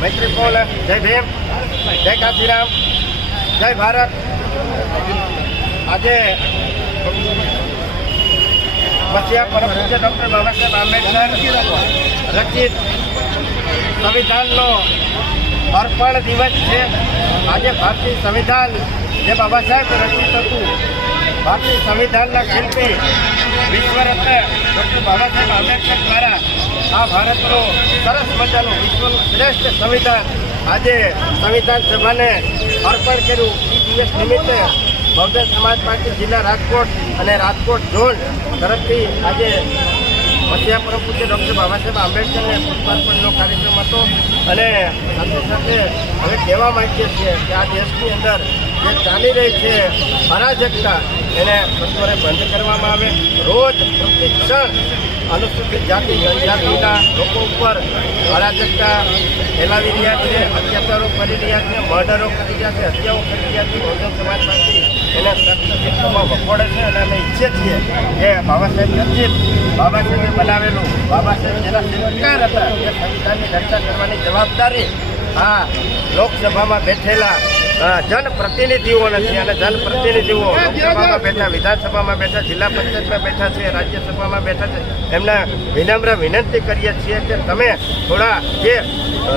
મૈત્રીપૂર્ણ જય ભીમ, જય કાશીરામ, જય ભારત. આજે મસીહા પરમ પૂજ્ય ડૉક્ટર બાબા સાહેબ આંબેડકર રચિત સંવિધાનનો અર્પણ દિવસ છે. આજે ભારતીય સંવિધાન જે બાબા સાહેબ રચિત હતું, ભારતીય સંવિધાનના શિલ્પી વિશ્વરત્ન ડૉક્ટર બાબા સાહેબ આંબેડકર દ્વારા આ ભારતનું સરસ મજાનું વિશ્વનું શ્રેષ્ઠ સંવિધાન આજે સંવિધાન સભાને અર્પણ કર્યું. એ દિવસ નિમિત્તે બહુજન સમાજ પાર્ટી જિલ્લા રાજકોટ અને રાજકોટ ઝોન તરફથી આજે મસીહા પરમ પૂજ્ય ડૉક્ટર બાબા સાહેબ આંબેડકરને પુષ્પાર્પણનો કાર્યક્રમ હતો અને સાથે સાથે હવે કહેવા માંગીએ છીએ કે આ દેશની અંદર જે ચાલી રહી છે અરાજકતા એને સત્વરે બંધ કરવામાં આવે. રોજ પ્રતિ અનુસૂચિત જાતિ, જનજાતિના લોકો ઉપર અરાજકતા ફેલાવી રહ્યા છે, અત્યાચારો કરી રહ્યા છે, મર્ડરો કરી રહ્યા છે, હત્યાઓ કરી રહ્યા છે બહુજન સમાજ પાર્ટી એને સખ્ત છે અને અમે ઈચ્છીએ છીએ કે બાબા સાહેબ રચિત બાબા સાહેબે બનાવેલું. બાબા સાહેબ જેના શિલ્પકાર હતા. એ સંવિધાનની રક્ષા કરવાની જવાબદારી આ લોકસભામાં બેઠેલા જનપ્રતિનિધિઓ નથી અને જનપ્રતિનિધિઓ લોકસભામાં બેઠા, વિધાનસભામાં બેઠા, જિલ્લા પંચાયતમાં બેઠા છે, રાજ્યસભામાં બેઠા છે. એમના વિનમ્ર વિનંતી કરીએ છીએ કે તમે થોડા જે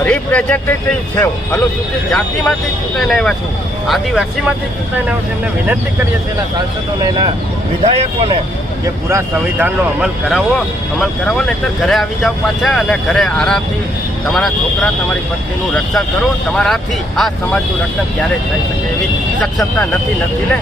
રિપ્રેઝેન્ટેટિવ છે અનુસૂચિત જાતિમાંથી ચૂંટાઈને આવ્યા છો? આદિવાસીમાંથી ચૂંટાઈને આવ્યા છે? એમને વિનંતી કરીએ છીએ એના સાંસદોને, એના વિધાયકોને કે પૂરા સંવિધાનનો અમલ કરાવો. અમલ કરાવો, નહીંતર ઘરે આવી જાઓ પાછા અને ઘરે આરામથી તમારા છોકરા, તમારી પત્નીનું રક્ષણ કરો, તમારાથી આ સમાજનું રક્ષણ ક્યારેય થઈ શકે એવી સક્ષમતા નથી નથી ને?